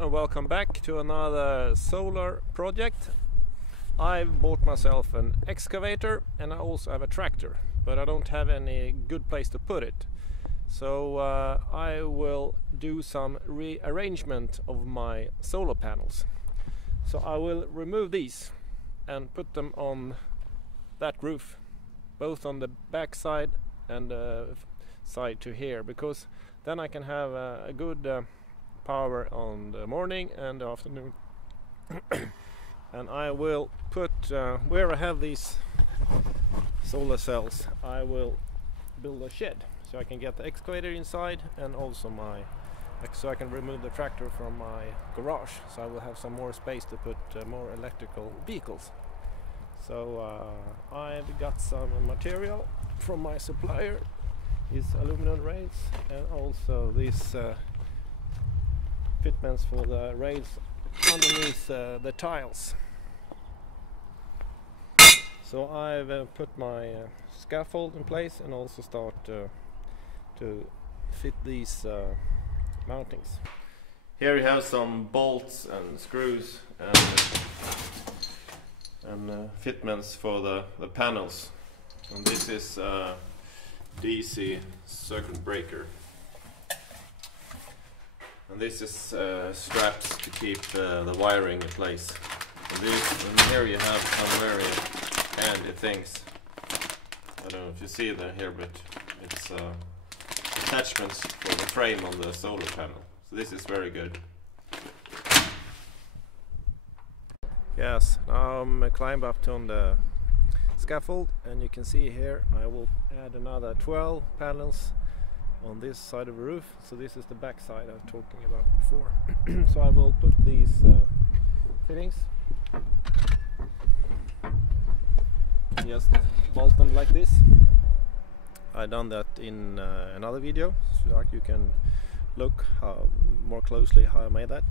and welcome back to another solar project. I've bought myself an excavator and I also have a tractor, but I don't have any good place to put it. So I will do some rearrangement of my solar panels. So I will remove these and put them on that roof, both on the back side and side to here, because then I can have a good power on the morning and the afternoon. And I will put where I have these solar cells, I will build a shed so I can get the excavator inside, and also so I can remove the tractor from my garage, so I will have some more space to put more electrical vehicles. So I've got some material from my supplier, these aluminum rails, and also these fitments for the rails underneath the tiles. So I've put my scaffold in place and also start to fit these mountings. Here we have some bolts and screws and fitments for the panels, and this is DC circuit breaker, and this is straps to keep the wiring in place. And here you have some very handy things. I don't know if you see them here, but it's attachments for the frame on the solar panel. So this is very good. Yes, now I'm climbing up on the scaffold, and you can see here I will add another 12 panels on this side of the roof. So this is the back side I was talking about before. So I will put these fittings, just bolt them like this. I've done that in another video, so you can look more closely how I made that.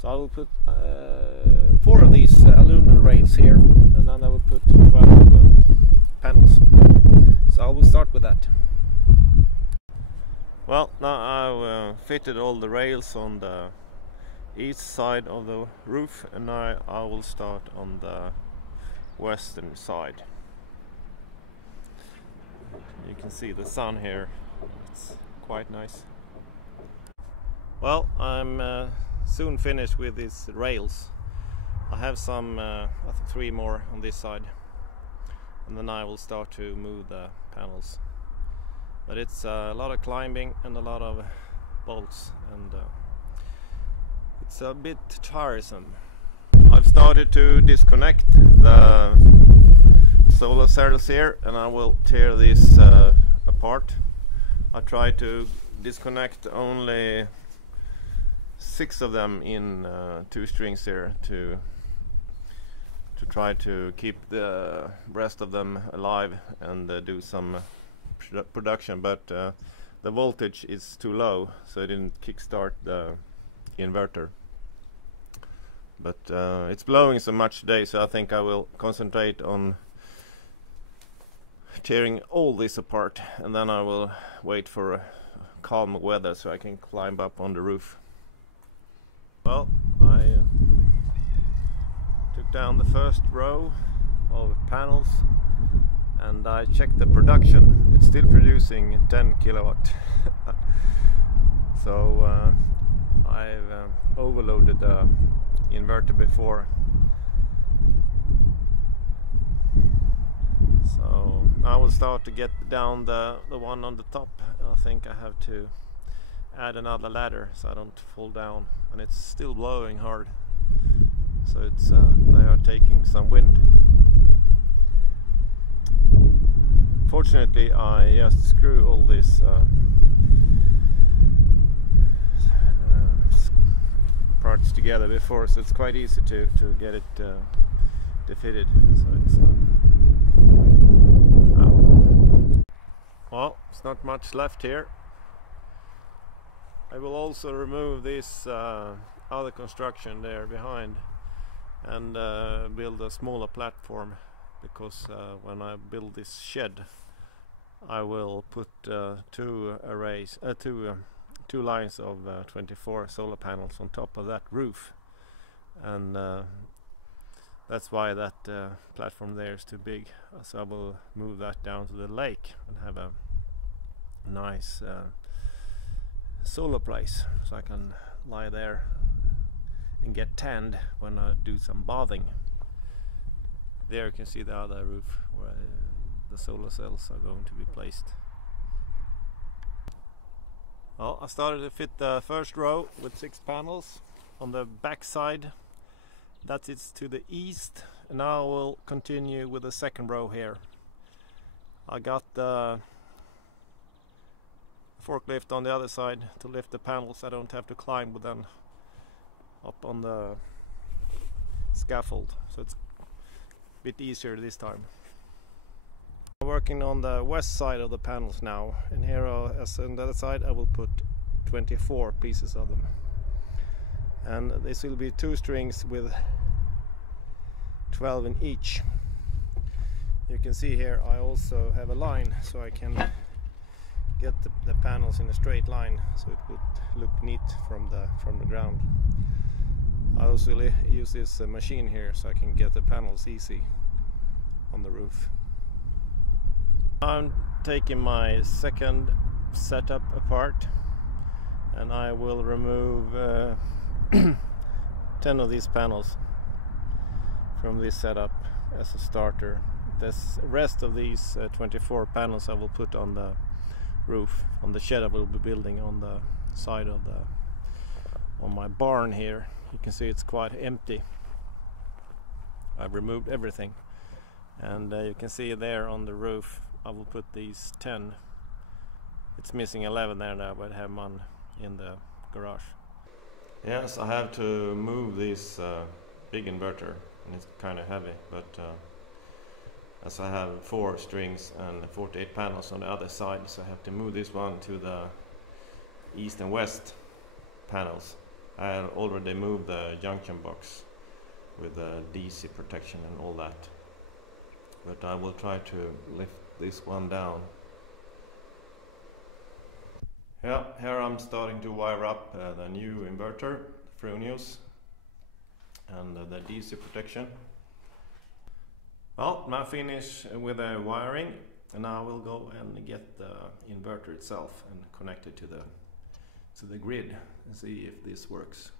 So I will put 4 of these aluminum rails here, and then I will put 12 panels. So I will start with that. Well, now I've fitted all the rails on the east side of the roof, and now I will start on the western side. You can see the sun here, it's quite nice. Well, I'm soon finished with these rails. I have some 3 more on this side, and then I will start to move the panels. But it's a lot of climbing and a lot of bolts, and it's a bit tiresome. I've started to disconnect the solar cells here, and I will tear this apart. I try to disconnect only 6 of them in 2 strings here to try to keep the rest of them alive and do some production, but the voltage is too low, so I didn't kickstart the inverter. But it's blowing so much today, so I think I will concentrate on tearing all this apart, and then I will wait for calm weather so I can climb up on the roof. Well, I took down the first row of panels and I checked the production. It's still producing 10 kilowatt. So I've overloaded the inverter before. So I will start to get down the one on the top. I think I have to add another ladder so I don't fall down, and it's still blowing hard, so it's they are taking some wind. Fortunately, I just screw all this parts together before, so it's quite easy to get it defitted. So it's well, it's not much left here. I will also remove this other construction there behind and build a smaller platform, because when I build this shed I will put two two lines of 24 solar panels on top of that roof, and that's why that platform there is too big. So I will move that down to the lake and have a nice solar place, so I can lie there and get tanned when I do some bathing. There you can see the other roof where the solar cells are going to be placed. Well, I started to fit the first row with 6 panels on the back side. That is to the east, and now I will continue with the second row here. I got the forklift on the other side to lift the panels. I don't have to climb with them up on the scaffold, so it's a bit easier this time. I'm working on the west side of the panels now, and here as on the other side I will put 24 pieces of them, and this will be 2 strings with 12 in each. You can see here I also have a line, so I can get the panels in a straight line, so it would look neat from the ground. I also use this machine here so I can get the panels easy on the roof. I'm taking my second setup apart, and I will remove 10 of these panels from this setup as a starter. The rest of these 24 panels I will put on the roof, on the shed I will be building on the side of on my barn here. You can see it's quite empty. I've removed everything, and you can see there on the roof I will put these 10. It's missing 11 there now, but I have one in the garage. Yes, I have to move this big inverter, and it's kind of heavy, but as I have 4 strings and 48 panels on the other side, so I have to move this one to the east and west panels. I already moved the junction box with the DC protection and all that, but I will try to lift this one down. Yeah, here I'm starting to wire up the new inverter, Fronius, and the DC protection. Well, now finish with the wiring, and now we'll go and get the inverter itself and connect it to the grid and see if this works.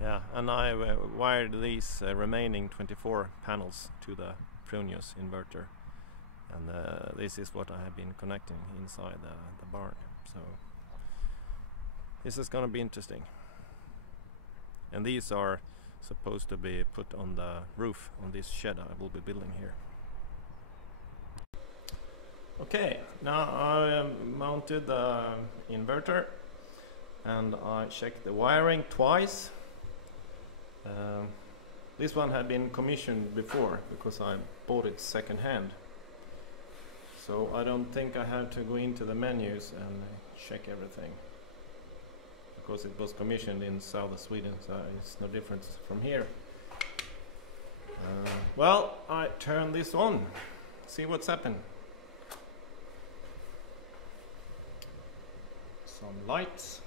Yeah, and I wired these remaining 24 panels to the Fronius inverter, and this is what I have been connecting inside the barn. So this is going to be interesting, and these are supposed to be put on the roof on this shed I will be building here. Okay, now I mounted the inverter and I checked the wiring twice. This one had been commissioned before because I bought it second hand, so I don't think I have to go into the menus and check everything, because it was commissioned in south of Sweden, so it's no difference from here. Well, I turn this on, see what's happened. Some lights.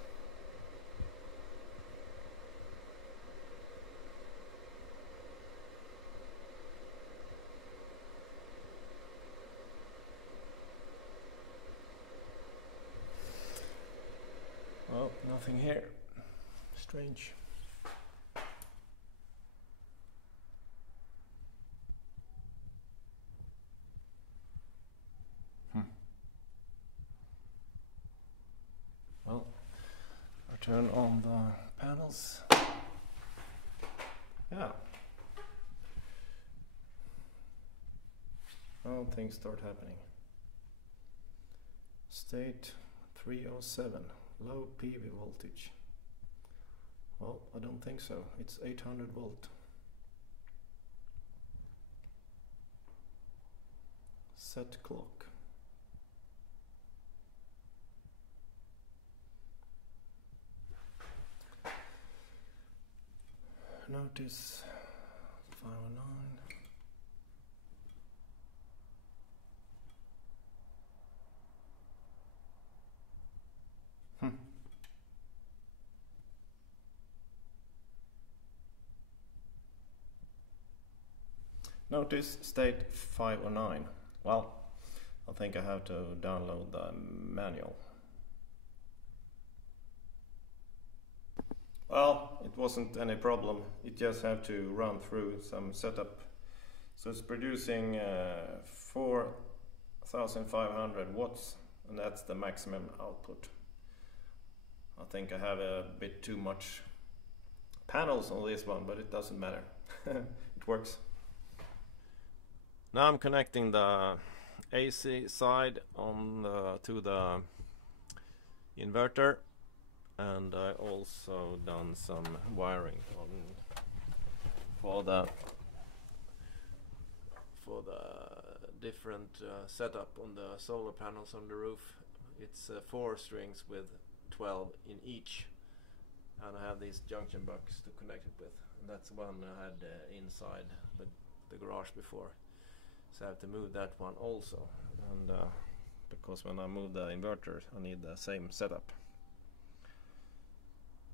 Well, nothing here. Strange. Well, I turn on the panels. Yeah. Well, things start happening. State 307, low PV voltage. Well, I don't think so. It's 800 volt. Set clock. Notice 509. Notice state 509. Well, I think I have to download the manual. Well, it wasn't any problem. It just have to run through some setup. So it's producing 4,500 watts, and that's the maximum output. I think I have a bit too much panels on this one, but it doesn't matter. It works. Now I'm connecting the AC side to the inverter, and I also done some wiring for the different setup on the solar panels on the roof. It's 4 strings with 12 in each, and I have these junction box to connect it with, and that's the one I had inside the garage before, so I have to move that one also, and because when I move the inverter I need the same setup.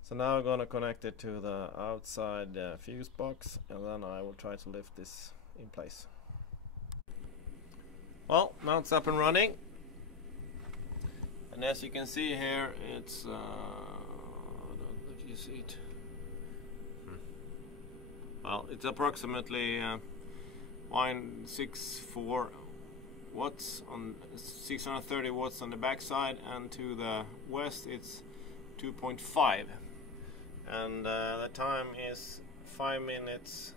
So now I'm gonna connect it to the outside fuse box, and then I will try to lift this in place. Well, now it's up and running, and as you can see here, it's I don't know if you see it. Well, it's approximately 164 watts on 630 watts on the back side, and to the west it's 2.5, and the time is 5 minutes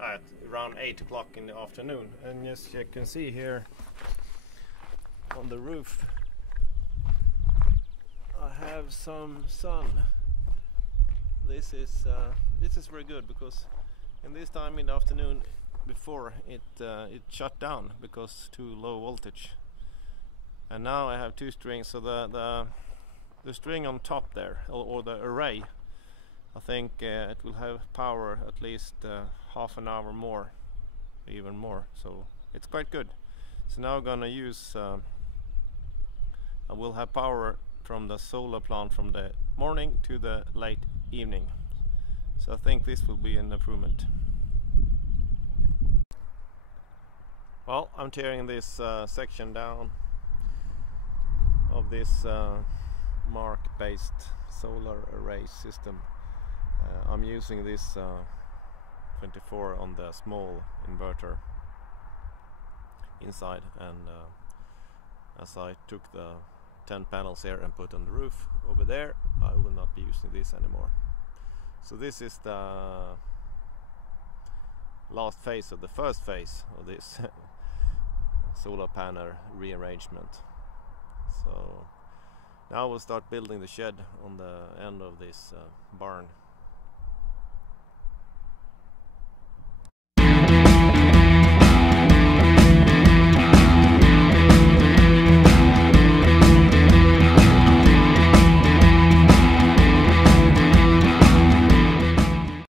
at around 8 o'clock in the afternoon. And as you can see here on the roof, I have some sun. This is very good, because in this time in the afternoon before it shut down because too low voltage, and now I have 2 strings, so the string on top there, or the array, I think it will have power at least half an hour more, even more, so it's quite good. So now I'm gonna use I will have power from the solar plant from the morning to the late evening, so I think this will be an improvement. Well, I'm tearing this section down of this mark-based solar array system. I'm using this 24 on the small inverter inside, and as I took the 10 panels here and put on the roof over there, I will not be using this anymore. So this is the last phase of the first phase of this solar panel rearrangement. So now we'll start building the shed on the end of this barn.